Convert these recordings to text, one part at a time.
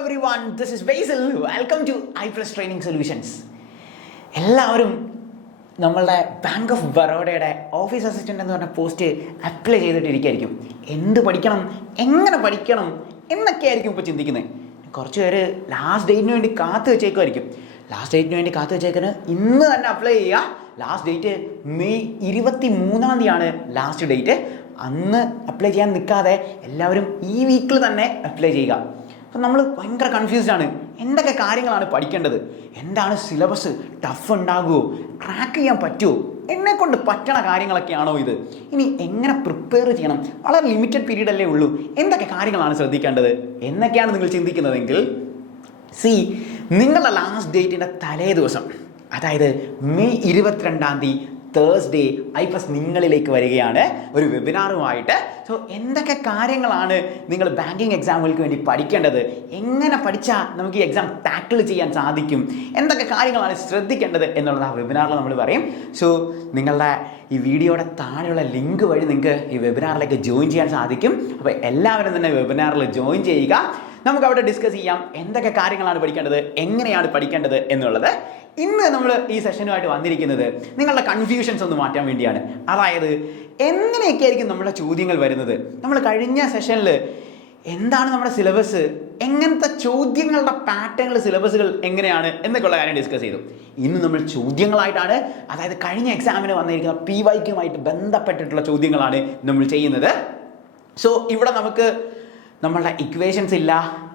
everyone, this is Basil. Welcome to iPlus Training Solutions. എല്ലാവരും നമ്മളുടെ bank of ബറോഡയുടെ office assistant എന്ന് പറഞ്ഞ post apply ചെയ്തിട്ടിരിക്കുകയായിരിക്കും. എന്ത് പഠിക്കണം, എങ്ങനെ പഠിക്കണം എന്നൊക്കെയായിരിക്കും ഇപ്പോൾ ചിന്തിക്കുന്നത്. കുറച്ച് പേര് ലാസ്റ്റ് ഡേറ്റിന് വേണ്ടി കാത്തു വെച്ചേക്കുമായിരിക്കും. ലാസ്റ്റ് ഡേറ്റിന് വേണ്ടി കാത്തു വെച്ചേക്കുന്നത് ഇന്ന് തന്നെ അപ്ലൈ ചെയ്യുക. Last date May 23 last date. അന്ന് അപ്ലൈ ചെയ്യാൻ നിൽക്കാതെ എല്ലാവരും ഈ വീക്കിൽ തന്നെ അപ്ലൈ ചെയ്യുക. അപ്പം നമ്മൾ ഭയങ്കര കൺഫ്യൂസ്ഡ് ആണ്. എന്തൊക്കെ കാര്യങ്ങളാണ് പഠിക്കേണ്ടത്, എന്താണ് സിലബസ്, ടഫ് ഉണ്ടാകുമോ, ട്രാക്ക് ചെയ്യാൻ പറ്റുമോ, എന്നെക്കൊണ്ട് പറ്റണ കാര്യങ്ങളൊക്കെയാണോ ഇത്, ഇനി എങ്ങനെ പ്രിപ്പയർ ചെയ്യണം, വളരെ ലിമിറ്റഡ് പീരീഡ് അല്ലേ ഉള്ളൂ, എന്തൊക്കെ കാര്യങ്ങളാണ് ശ്രദ്ധിക്കേണ്ടത് എന്നൊക്കെയാണ് നിങ്ങൾ ചിന്തിക്കുന്നതെങ്കിൽ നിങ്ങളുടെ ലാസ്റ്റ് ഡേറ്റിൻ്റെ തലേ ദിവസം, അതായത് മെയ് 22 തേഴ്സ്ഡേ iPlus നിങ്ങളിലേക്ക് വരികയാണ് ഒരു വെബിനാറുമായിട്ട്. സോ എന്തൊക്കെ കാര്യങ്ങളാണ് നിങ്ങൾ ബാങ്കിങ് എക്സാമുകൾക്ക് വേണ്ടി പഠിക്കേണ്ടത്, എങ്ങനെ പഠിച്ചാൽ നമുക്ക് ഈ എക്സാം ടാക്കിൾ ചെയ്യാൻ സാധിക്കും, എന്തൊക്കെ കാര്യങ്ങളാണ് ശ്രദ്ധിക്കേണ്ടത് എന്നുള്ളത് ആ വെബിനാറിൽ നമ്മൾ പറയും. സോ നിങ്ങളുടെ ഈ വീഡിയോയുടെ താഴെയുള്ള ലിങ്ക് വഴി നിങ്ങൾക്ക് ഈ വെബിനാറിലേക്ക് ജോയിൻ ചെയ്യാൻ സാധിക്കും. അപ്പോൾ എല്ലാവരും തന്നെ വെബിനാറിൽ ജോയിൻ ചെയ്യുക. നമുക്ക് അവിടെ ഡിസ്കസ് ചെയ്യാം എന്തൊക്കെ കാര്യങ്ങളാണ് പഠിക്കേണ്ടത്, എങ്ങനെയാണ് പഠിക്കേണ്ടത് എന്നുള്ളത്. ഇന്ന് നമ്മൾ ഈ സെഷനുമായിട്ട് വന്നിരിക്കുന്നത് നിങ്ങളുടെ കൺഫ്യൂഷൻസ് ഒന്ന് മാറ്റാൻ വേണ്ടിയാണ്. അതായത് എങ്ങനെയൊക്കെ ആയിരിക്കും നമ്മുടെ ചോദ്യങ്ങൾ വരുന്നത്. നമ്മൾ കഴിഞ്ഞ സെഷനിൽ എന്താണ് നമ്മുടെ സിലബസ്, എങ്ങനത്തെ ചോദ്യങ്ങളുടെ പാറ്റേണുകൾ, സിലബസുകൾ എങ്ങനെയാണ് എന്നൊക്കെയുള്ള കാര്യം ഡിസ്കസ് ചെയ്തു. ഇന്ന് നമ്മൾ ചോദ്യങ്ങളായിട്ടാണ്, അതായത് കഴിഞ്ഞ എക്സാമിന് വന്നിരിക്കുന്ന PYQമായിട്ട് ബന്ധപ്പെട്ടിട്ടുള്ള ചോദ്യങ്ങളാണ് നമ്മൾ ചെയ്യുന്നത്. സോ ഇവിടെ നമുക്ക് നമ്മളുടെ ഇക്വേഷൻസ് ഇല്ല,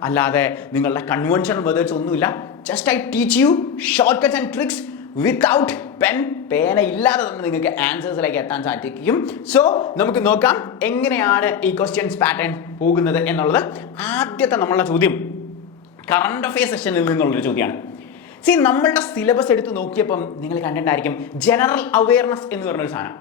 അല്ലാതെ നിങ്ങളുടെ കൺവെൻഷണൽ മെത്തേഡ്സ് ഒന്നുമില്ല. Just I teach you short cuts and tricks without pen. പേന ഇല്ലാതെ തന്നെ നിങ്ങൾക്ക് ആൻസേഴ്സിലേക്ക് എത്താൻ സാധിക്കും. സോ നമുക്ക് നോക്കാം എങ്ങനെയാണ് ഈ ക്വസ്റ്റ്യൻസ് പാറ്റേൺ പോകുന്നത് എന്നുള്ളത്. ആദ്യത്തെ നമ്മളുടെ ചോദ്യം കറണ്ട് അഫെയർ സെഷനിൽ നിന്നുള്ളൊരു ചോദ്യമാണ്. നമ്മളുടെ സിലബസ് എടുത്ത് നോക്കിയപ്പം നിങ്ങൾ കണ്ടിട്ടുണ്ടായിരിക്കും ജനറൽ അവെയർനെസ് എന്ന് പറഞ്ഞൊരു സാധനം.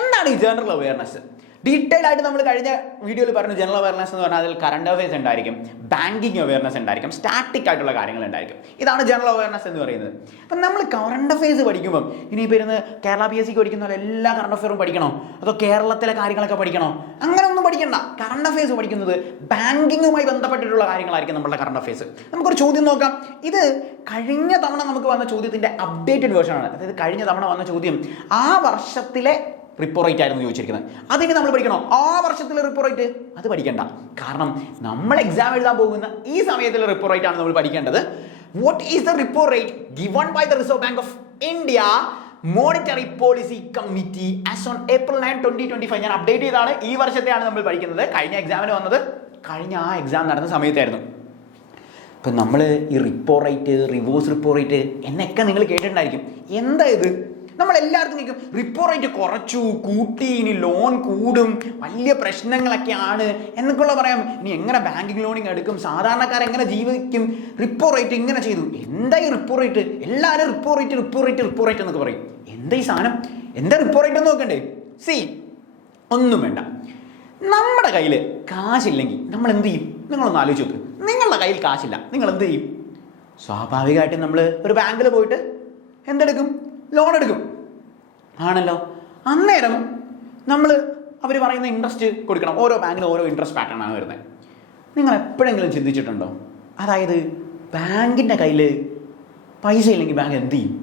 എന്താണ് ഈ ജനറൽ അവെയർനെസ്? ഡീറ്റെയിൽഡ് ആയിട്ട് നമ്മൾ കഴിഞ്ഞ വീഡിയോയിൽ പറഞ്ഞു. ജനറൽ അവയർനെസ് എന്ന് പറഞ്ഞാൽ അതിൽ കറണ്ട് അഫെയർസ് ഉണ്ടായിരിക്കും, ബാങ്കിങ് അവയർനെസ് ഉണ്ടായിരിക്കും, സ്റ്റാറ്റിക് ആയിട്ടുള്ള കാര്യങ്ങൾ ഉണ്ടായിരിക്കും. ഇതാണ് ജനറൽ അവയർനെസ് എന്ന് പറയുന്നത്. അപ്പം നമ്മൾ കറണ്ട് അഫെയർസ് പഠിക്കുമ്പം ഇനിയിപ്പോൾ ഇരുന്ന് കേരള PSCക്ക് പഠിക്കുന്ന പോലെ എല്ലാ കറണ്ട് അഫെയറും പഠിക്കണോ, അതോ കേരളത്തിലെ കാര്യങ്ങളൊക്കെ പഠിക്കണോ? അങ്ങനെ ഒന്നും പഠിക്കണ്ട. കറണ്ട് അഫെയർസ് പഠിക്കുന്നത് ബാങ്കിങ്ങുമായി ബന്ധപ്പെട്ടിട്ടുള്ള കാര്യങ്ങളായിരിക്കും നമ്മളുടെ കറണ്ട് അഫെയർസ്. നമുക്കൊരു ചോദ്യം നോക്കാം. ഇത് കഴിഞ്ഞ തവണ നമുക്ക് വന്ന ചോദ്യത്തിൻ്റെ അപ്ഡേറ്റഡ് വേർഷനാണ്. അതായത് കഴിഞ്ഞ തവണ വന്ന ചോദ്യം ആ വർഷത്തിലെ റിപ്പോ റേറ്റ് ആയിരുന്നു ചോദിച്ചിരിക്കുന്നത്. അതിന് നമ്മൾ പഠിക്കണോ? ആ വർഷത്തിലെ റിപ്പോ റേറ്റ് അത് പഠിക്കണ്ട. കാരണം നമ്മൾ എക്സാം എഴുതാൻ പോകുന്ന ഈ സമയത്തിലെ റിപ്പോ റേറ്റ് ആണ് നമ്മൾ പഠിക്കേണ്ടത്. What is the repo rate given by the reserve bank of India monetary policy committee as on April 9, 2025? ഞാൻ അപ്ഡേറ്റ് ചെയ്താണ്. ഈ വർഷത്തെയാണ് നമ്മൾ പഠിക്കുന്നത്. കഴിഞ്ഞ എക്സാമിന് വന്നത് കഴിഞ്ഞ ആ എക്സാം നടന്ന സമയത്തായിരുന്നു. ഇപ്പം നമ്മൾ ഈ repo rate, reverse repo rate എന്നൊക്കെ നിങ്ങൾ കേട്ടിട്ടുണ്ടായിരിക്കും. എന്താ ഇത്? നമ്മളെല്ലാവർക്കും കേൾക്കും റിപ്പോ റേറ്റ് കുറച്ചു, കൂട്ടി, ഇനി ലോൺ കൂടും, വലിയ പ്രശ്നങ്ങളൊക്കെയാണ് എന്നൊക്കെയുള്ള പറയാം. ഇനി എങ്ങനെ ബാങ്കിങ് ലോണിങ് എടുക്കും, സാധാരണക്കാർ എങ്ങനെ ജീവിക്കും, റിപ്പോ റേറ്റ് ഇങ്ങനെ ചെയ്തു. എന്താ ഈ റിപ്പോ റേറ്റ്? എല്ലാവരും repo rate repo rate repo rate എന്നൊക്കെ പറയും. എന്താ ഈ സാധനം? എന്താ റിപ്പോ റേറ്റ് എന്ന് നോക്കണ്ടേ? ഒന്നും വേണ്ട. നമ്മുടെ കയ്യിൽ കാശില്ലെങ്കിൽ നമ്മൾ എന്ത് ചെയ്യും? നിങ്ങളൊന്ന് ആലോചിച്ച് നോക്ക്. നിങ്ങളുടെ കയ്യിൽ കാശില്ല, നിങ്ങൾ എന്ത് ചെയ്യും? സ്വാഭാവികമായിട്ടും നമ്മൾ ഒരു ബാങ്കിൽ പോയിട്ട് എന്തെടുക്കും? ലോൺ എടുക്കും ആണല്ലോ. അന്നേരം നമ്മൾ അവർ പറയുന്ന ഇൻട്രസ്റ്റ് കൊടുക്കണം. ഓരോ ബാങ്കിനും ഓരോ ഇൻട്രസ്റ്റ് പാറ്റേൺ ആണ് വരുന്നത്. നിങ്ങൾ എപ്പോഴെങ്കിലും ചിന്തിച്ചിട്ടുണ്ടോ? അതായത് ബാങ്കിൻ്റെ കയ്യിൽ പൈസ ഇല്ലെങ്കിൽ ബാങ്ക് എന്ത് ചെയ്യും?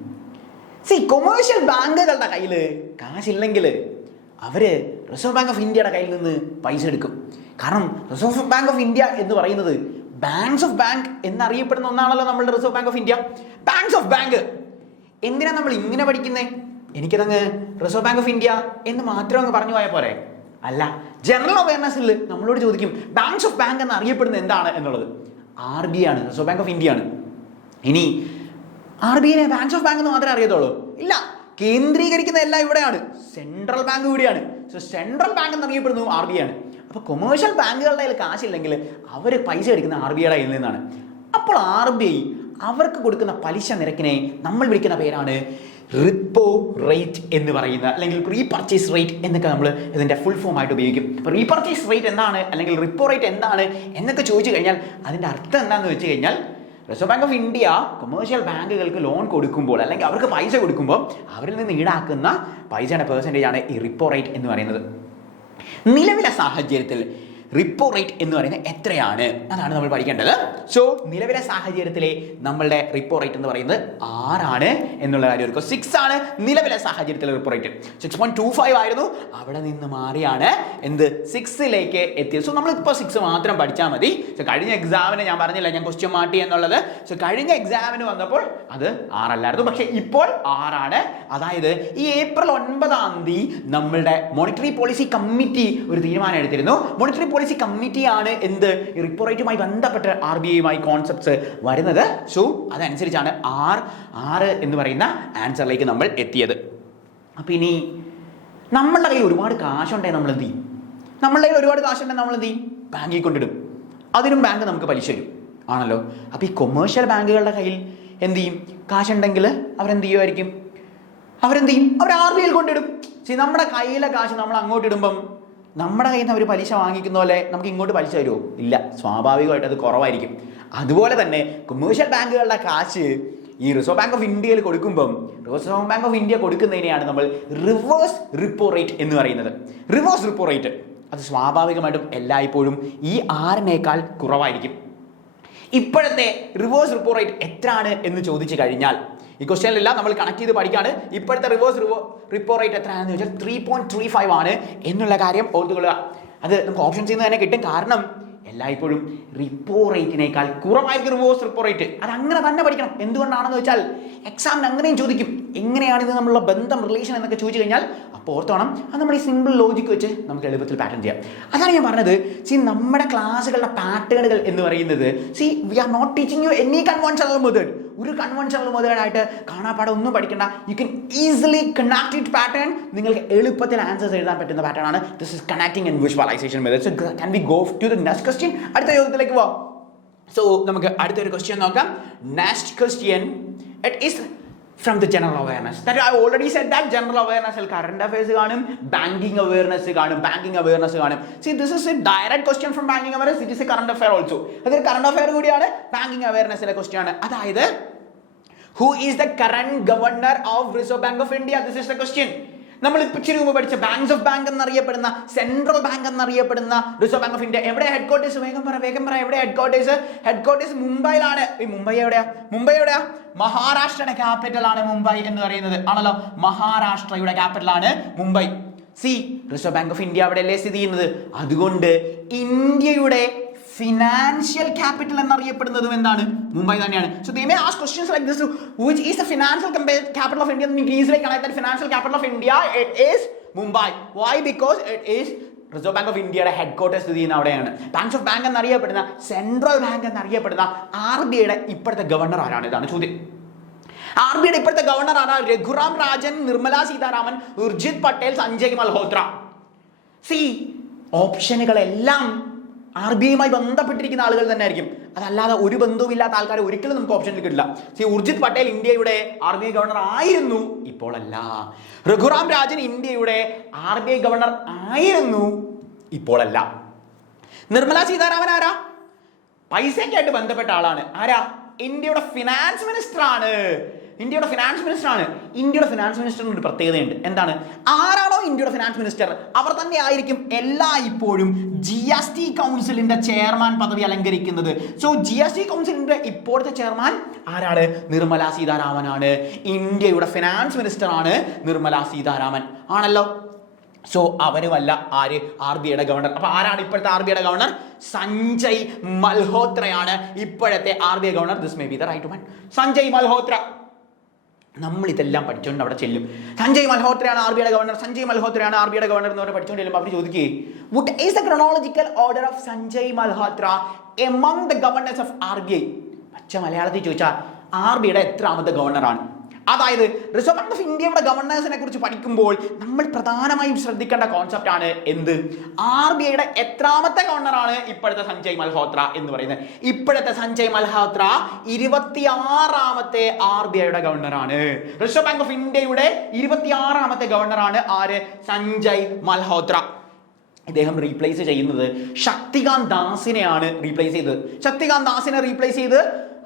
കൊമേഴ്ഷ്യൽ ബാങ്കുകളുടെ കയ്യിൽ കാശില്ലെങ്കിൽ അവർ റിസർവ് ബാങ്ക് ഓഫ് ഇന്ത്യയുടെ കയ്യിൽ നിന്ന് പൈസ എടുക്കും. കാരണം റിസർവ് ബാങ്ക് ഓഫ് ഇന്ത്യ എന്ന് പറയുന്നത് ബാങ്ക്സ് ഓഫ് ബാങ്ക് എന്നറിയപ്പെടുന്ന ഒന്നാണല്ലോ നമ്മളുടെ reserve bank of India. Banks of bank. എന്തിനാണ് നമ്മൾ ഇങ്ങനെ പഠിക്കുന്നത്? എനിക്കതങ്ങ് റിസർവ് ബാങ്ക് ഓഫ് ഇന്ത്യ എന്ന് മാത്രം അങ്ങ് പറഞ്ഞു പോയാൽ പോരെ? അല്ല, ജനറൽ അവയർനെസ്സിൽ നമ്മളോട് ചോദിക്കും ബാങ്ക്സ് ഓഫ് ബാങ്ക് എന്ന് അറിയപ്പെടുന്നത് എന്താണ് എന്നുള്ളത്. RBI ആണ്, റിസർവ് ബാങ്ക് ഓഫ് ഇന്ത്യ ആണ്. ഇനി RBIനെ ബാങ്ക്സ് ഓഫ് ബാങ്ക് എന്ന് മാത്രമേ അറിയത്തുള്ളൂ? ഇല്ല, കേന്ദ്രീകരിക്കുന്ന എല്ലാം ഇവിടെയാണ്. സെൻട്രൽ ബാങ്ക് ഇവിടെയാണ്. സോ സെൻട്രൽ ബാങ്ക് എന്നറിയപ്പെടുന്നു RBI ആണ്. അപ്പോൾ കൊമേഴ്ഷ്യൽ ബാങ്കുകളുടെ കയ്യിൽ കാശില്ലെങ്കിൽ അവർ പൈസ എടുക്കുന്ന RBIയുടെ കയ്യിൽ നിന്നാണ്. അപ്പോൾ RBI അവർക്ക് കൊടുക്കുന്ന പലിശ നിരക്കിനെ നമ്മൾ വിളിക്കുന്ന പേരാണ് റിപ്പോ റേറ്റ് എന്ന് പറയുന്നത്, അല്ലെങ്കിൽ റീപർച്ചേസ് റേറ്റ് എന്നൊക്കെ നമ്മൾ ഇതിൻ്റെ ഫുൾ ഫോം ആയിട്ട് ഉപയോഗിക്കും. അപ്പോൾ റീപർച്ചേസ് റേറ്റ് എന്താണ്, അല്ലെങ്കിൽ റിപ്പോ റേറ്റ് എന്താണ് എന്നൊക്കെ ചോദിച്ചു കഴിഞ്ഞാൽ അതിൻ്റെ അർത്ഥം എന്താണെന്ന് വെച്ച് കഴിഞ്ഞാൽ reserve bank of India commercial ബാങ്കുകൾക്ക് ലോൺ കൊടുക്കുമ്പോൾ, അല്ലെങ്കിൽ അവർക്ക് പൈസ കൊടുക്കുമ്പോൾ അവരിൽ നിന്ന് ഈടാക്കുന്ന പൈസയുടെ പെർസെൻറ്റേജ് ആണ് ഈ റിപ്പോ റേറ്റ് എന്ന് പറയുന്നത്. നിലവിലെ സാഹചര്യത്തിൽ റിപ്പോ റേറ്റ് എന്ന് പറയുന്നത് എത്രയാണ്, അതാണ് നമ്മൾ പഠിക്കേണ്ടത്. സോ നിലവിലെ സാഹചര്യത്തിലെ നമ്മളുടെ റിപ്പോ റേറ്റ് എന്ന് പറയുന്നത് 6 ആണ് എന്നുള്ള കാര്യം ഓർക്കുക. 6 ആണ് നിലവിലെ സാഹചര്യത്തിലെ റിപ്പോ റേറ്റ്. 6.25 ആയിരുന്നു, അവിടെ നിന്ന് മാറിയാണ് എന്ത് 6ലേക്ക് എത്തിയത്. സോ നമ്മളിപ്പോൾ 6 മാത്രം പഠിച്ചാൽ മതി. സോ കഴിഞ്ഞ എക്സാമിന് ഞാൻ പറഞ്ഞില്ല ഞാൻ ക്വസ്റ്റ്യൻ മാറ്റി എന്നുള്ളത്. സോ കഴിഞ്ഞ എക്സാമിന് വന്നപ്പോൾ അത് 6 അല്ലായിരുന്നു, പക്ഷേ ഇപ്പോൾ 6 ആണ്. അതായത് ഈ ഏപ്രിൽ 9 നമ്മളുടെ മോണിറ്ററി പോളിസി കമ്മിറ്റി ഒരു തീരുമാനം എടുത്തിരുന്നു. മോണിറ്ററി പോളിസി കമ്മിറ്റിയാണ് എന്ത് റിപ്പോ റേറ്റുമായി ബന്ധപ്പെട്ട് RBIയുമായി കോൺസെപ്റ്റ്സ് വരുന്നത്. സോ അതനുസരിച്ചാണ് 6 എന്ന് പറയുന്ന ആൻസറിലേക്ക് നമ്മൾ എത്തിയത്. അപ്പം ഇനി നമ്മളുടെ കയ്യിൽ ഒരുപാട് കാശുണ്ടെങ്കിൽ നമ്മൾ എന്ത് ചെയ്യും? നമ്മളുടെ കയ്യിൽ ഒരുപാട് കാശുണ്ടെങ്കിൽ നമ്മൾ എന്ത് ചെയ്യും? ബാങ്കിൽ കൊണ്ടിടും. അതിനും ബാങ്ക് നമുക്ക് പലിശ തരും ആണല്ലോ. അപ്പോൾ ഈ കൊമേഴ്ഷ്യൽ ബാങ്കുകളുടെ കയ്യിൽ എന്ത് ചെയ്യും? കാശുണ്ടെങ്കിൽ അവരെന്ത് ചെയ്യുമായിരിക്കും? അവർ RBIയിൽ കൊണ്ടിടും. നമ്മുടെ കയ്യിലെ കാശ് നമ്മൾ അങ്ങോട്ട് ഇടുമ്പം നമ്മുടെ കയ്യിൽ നിന്ന് അവർ പലിശ വാങ്ങിക്കുന്ന പോലെ നമുക്ക് ഇങ്ങോട്ട് പലിശ തരുമോ? ഇല്ല, സ്വാഭാവികമായിട്ട് അത് കുറവായിരിക്കും. അതുപോലെ തന്നെ കൊമേഴ്ഷ്യൽ ബാങ്കുകളുടെ കാശ് ഈ റിസർവ് ബാങ്ക് ഓഫ് ഇന്ത്യയിൽ കൊടുക്കുമ്പം റിസർവ് ബാങ്ക് ഓഫ് ഇന്ത്യ കൊടുക്കുന്നതിനെയാണ് നമ്മൾ റിവേഴ്സ് റിപ്പോ റേറ്റ് എന്ന് പറയുന്നത്. റിവേഴ്സ് റിപ്പോ റേറ്റ് അത് സ്വാഭാവികമായിട്ടും എല്ലായ്പ്പോഴും ഈ 6നേക്കാൾ കുറവായിരിക്കും. ഇപ്പോഴത്തെ റിവേഴ്സ് റിപ്പോ റേറ്റ് എത്രയാണ് എന്ന് ചോദിച്ചു കഴിഞ്ഞാൽ ഈ ക്വസ്റ്റ്യനിലെല്ലാം നമ്മൾ കണക്ട് ചെയ്ത് പഠിക്കാണ്. ഇപ്പോഴത്തെ റിവേഴ്സ് റിപ്പോ റേറ്റ് എത്രയാണെന്ന് ചോദിച്ചാൽ 3.35 ആണ് എന്നുള്ള കാര്യം ഓർത്തുകൊള്ളുക. അത് നമുക്ക് ഓപ്ഷൻസ് നിന്ന് തന്നെ കിട്ടും. കാരണം എല്ലായ്പ്പോഴും റിപ്പോ റേറ്റിനേക്കാൾ കുറവായിരിക്കും റിവേഴ്സ് റിപ്പോ റേറ്റ്. അത് അങ്ങനെ തന്നെ പഠിക്കണം. എന്തുകൊണ്ടാണെന്ന് വെച്ചാൽ എക്സാമിന് അങ്ങനെയും ചോദിക്കും. എങ്ങനെയാണ് ഇത് നമ്മളുടെ ബന്ധം, റിലേഷൻ എന്നൊക്കെ ചോദിച്ചു കഴിഞ്ഞാൽ അപ്പോൾ ഓർത്തോണം, അത് നമ്മൾ ഈ സിമ്പിൾ ലോജിക്ക് വെച്ച് നമുക്ക് എളുപ്പത്തിൽ പാറ്റേൺ ചെയ്യാം. അതാണ് ഞാൻ പറഞ്ഞത്. നമ്മുടെ ക്ലാസ്സുകളുടെ പാറ്റേണുകൾ എന്ന് പറയുന്നത് we are not teaching you any conventional method. ഒരു കൺവെൻഷണൽ മെത്തേഡായിട്ട് കാണാപ്പാടം ഒന്നും പഠിക്കേണ്ട. You can easily connect it pattern. നിങ്ങൾക്ക് എളുപ്പത്തിൽ ആൻസേഴ്സ് എഴുതാൻ പറ്റുന്ന പാറ്റേൺ ആണ്. This is connecting and visualisation method. So can we go to the next question? അടുത്ത ചോദ്യത്തിലേക്ക് പോവാം. സോ നമുക്ക് അടുത്തൊരു ക്വസ്റ്റ്യൻ നോക്കാം. Next question it is from the general awareness. That I already said that general awareness il current affairs കാണും, banking awareness കാണും. See, this is a direct question from banking awareness. It is a current affair also. അതൊരു current affair കൂടിയാണ്, banking awareness ലെ question ആണ്. അതായത് who is the current governor of Reserve Bank of India? This is the question. നമ്മൾ ഇച്ചിരി മുമ്പ് പഠിച്ച banks of bank എന്നറിയപ്പെടുന്ന, സെൻട്രൽ ബാങ്ക് എന്നറിയപ്പെടുന്ന റിസർവ് ബാങ്ക് ഓഫ് ഇന്ത്യ എവിടെ ഹെഡ് ക്വാർട്ടേഴ്സ്? വേഗം പറ എവിടെ ഹെഡ് ക്വാർട്ടേഴ്സ്? ഹെഡ് ക്വാർട്ടേഴ്സ് മുംബൈയിലാണ്. ഈ മുംബൈ എവിടെയാ? മഹാരാഷ്ട്രയുടെ ക്യാപിറ്റൽ ആണ് മുംബൈ എന്ന് പറയുന്നത് ആണല്ലോ. മഹാരാഷ്ട്രയുടെ ക്യാപിറ്റൽ ആണ് Mumbai. Reserve bank of India അവിടെയല്ലേ സ്ഥിതി ചെയ്യുന്നത്. അതുകൊണ്ട് ഇന്ത്യയുടെ ഫിനാൻഷ്യൽ ക്യാപിറ്റൽ എന്നറിയപ്പെടുന്നതും എന്താണ്? മുംബൈ തന്നെയാണ്. So they may ask questions like this, which is the financial capital of India? You can easily connect that financial capital of India, it is Mumbai. Why? Because it is reserve bank of ഇന്ത്യയുടെ head quarters സ്ഥിതി ചെയ്യുന്ന അവിടെയാണ്. Banks of bank എന്നറിയപ്പെടുന്ന, central bank എന്നറിയപ്പെടുന്ന RBIയുടെ ഇപ്പോഴത്തെ governor ആരാണ്? ഇതാണ് ചോദ്യം. RBIയുടെ ഇപ്പോഴത്തെ ഗവർണർ ആരാണ്? രഘുറാം രാജൻ, നിർമ്മല സീതാരാമൻ, ഉർജിത് പട്ടേൽ, സഞ്ജയ് മൽഹോത്ര. ഓപ്ഷനുകളെല്ലാം RBIയുമായി ബന്ധപ്പെട്ടിരിക്കുന്ന ആളുകൾ തന്നെ ആയിരിക്കും. അതല്ലാതെ ഒരു ബന്ധവുമില്ലാത്ത ആൾക്കാരെ ഒരിക്കലും നമുക്ക് ഓപ്ഷനിൽ കിട്ടില്ല. ഉർജിത് പട്ടേൽ ഇന്ത്യയുടെ RBI ഗവർണർ ആയിരുന്നു, ഇപ്പോഴല്ല. രഘുറാം രാജൻ ഇന്ത്യയുടെ RBI ഗവർണർ ആയിരുന്നു, ഇപ്പോഴല്ല. നിർമ്മല സീതാരാമൻ ആരാ? പൈസയ്ക്കായിട്ട് ബന്ധപ്പെട്ട ആളാണ്. ആരാ? ഇന്ത്യയുടെ ഫിനാൻസ് മിനിസ്റ്റർ ആണ്. ഇന്ത്യയുടെ ഫിനാൻസ് മിനിസ്റ്ററിന് ഒരു പ്രത്യേകതയുണ്ട്. എന്താണ്? ആരാണോ ഇന്ത്യയുടെ ഫിനാൻസ് മിനിസ്റ്റർ അവർ തന്നെ ആയിരിക്കും എല്ലായ്പ്പോഴും GST കൗൺസിലിന്റെ ചെയർമാൻ പദവി അലങ്കരിക്കുന്നത്. സോ GST കൗൺസിലിന്റെ ഇപ്പോഴത്തെ ചെയർമാൻ ആരാണ്? നിർമ്മല സീതാരാമൻ ആണ്. ഇന്ത്യയുടെ ഫിനാൻസ് മിനിസ്റ്റർ ആണ് നിർമ്മല സീതാരാമൻ ആണല്ലോ. സോ അവരുമല്ല ആര്? RBIയുടെ ഗവർണർ. അപ്പൊ ആരാണ് ഇപ്പോഴത്തെ RBIയുടെ ഗവർണർ? സഞ്ജയ് മൽഹോത്രയാണ് ഇപ്പോഴത്തെ RBI governor. This may be the right one. Sanjay Malhotra. നമ്മൾ ഇതെല്ലാം പഠിച്ചുകൊണ്ട് അവിടെ ചെല്ലും. സഞ്ജയ് മൽഹോത്രയാണ് RBIയുടെ ഗവർണർ എന്ന് പറഞ്ഞ് പഠിച്ചുകൊണ്ട് ചെല്ലുമ്പോൾ അവർ ചോദിക്കേ, what is the chronological order of Sanjay Malhotra among the governors of RBI? പച്ച മലയാളത്തിൽ ചോദിച്ചാൽ RBIയുടെ എത്രാമത്തെ ഗവർണറാണ്? അതായത് റിസർവ് ബാങ്ക് ഓഫ് ഇന്ത്യയുടെ ഗവർണേഴ്സിനെ കുറിച്ച് പഠിക്കുമ്പോൾ നമ്മൾ പ്രധാനമായും ശ്രദ്ധിക്കേണ്ട കോൺസെപ്റ്റ് ആണ് എന്ത്? RBIയുടെ എത്രാമത്തെ ഗവർണറാണ് ഇപ്പോഴത്തെ സഞ്ജയ് മൽഹോത്ര എന്ന് പറയുന്നത്. ഇപ്പോഴത്തെ സഞ്ജയ് മൽഹോത്ര 26ാമത്തെ RBIയുടെ ഗവർണറാണ്. റിസർവ് ബാങ്ക് ഓഫ് ഇന്ത്യയുടെ 26ാമത്തെ ഗവർണറാണ് ആര്? സഞ്ജയ് മൽഹോത്ര. ഇദ്ദേഹം റീപ്ലേസ് ചെയ്യുന്നത് ശക്തികാന്ത് ദാസിനെയാണ് റീപ്ലേസ് ചെയ്തത്. ശക്തികാന്ത് ദാസിനെ റീപ്ലേസ് ചെയ്ത്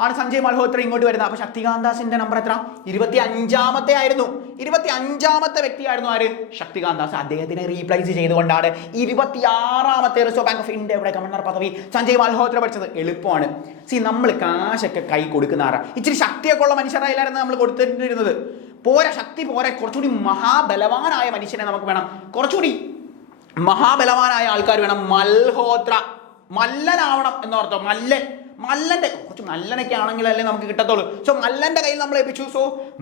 ആണ് സഞ്ജയ് മൽഹോത്ര ഇങ്ങോട്ട് വരുന്നത്. അപ്പൊ ശക്തികാന്ത് ദാസിന്റെ നമ്പർ എത്ര? 25ാമത്തെ ആയിരുന്നു. 25ാമത്തെ വ്യക്തിയായിരുന്നു ആര്? ശക്തികാന്ത് ദാസ്. അദ്ദേഹത്തിനെ റീപ്ലേസ് ചെയ്തുകൊണ്ടാണ് 26ാമത്തെ റിസർവ് ബാങ്ക് ഓഫ് ഇന്ത്യയുടെ ഗവർണർ പദവി സഞ്ജയ് മൽഹോത്ര പഠിച്ചത്. എളുപ്പമാണ്. നമ്മൾ കാശൊക്കെ കൈ കൊടുക്കുന്ന ആരാ? ഇച്ചിരി ശക്തിയൊക്കെ ഉള്ള മനുഷ്യരായില്ലായിരുന്നു നമ്മൾ കൊടുത്തിട്ടിരുന്നത്. പോരാ, ശക്തി പോരാ, കുറച്ചുകൂടി മഹാബലവാനായ മനുഷ്യനെ നമുക്ക് വേണം. കുറച്ചുകൂടി മഹാബലവാനായ ആൾക്കാർ വേണം. മൽഹോത്ര മല്ലനാവണം എന്നോർത്തോ. മല്ലന്റെ കുറച്ച് മല്ലനൊക്കെ ആണെങ്കിലല്ലേ നമുക്ക് കിട്ടത്തുള്ളൂ. സോ മല്ലന്റെ കയ്യിൽ നമ്മൾ ഏൽപ്പിച്ചു. സോ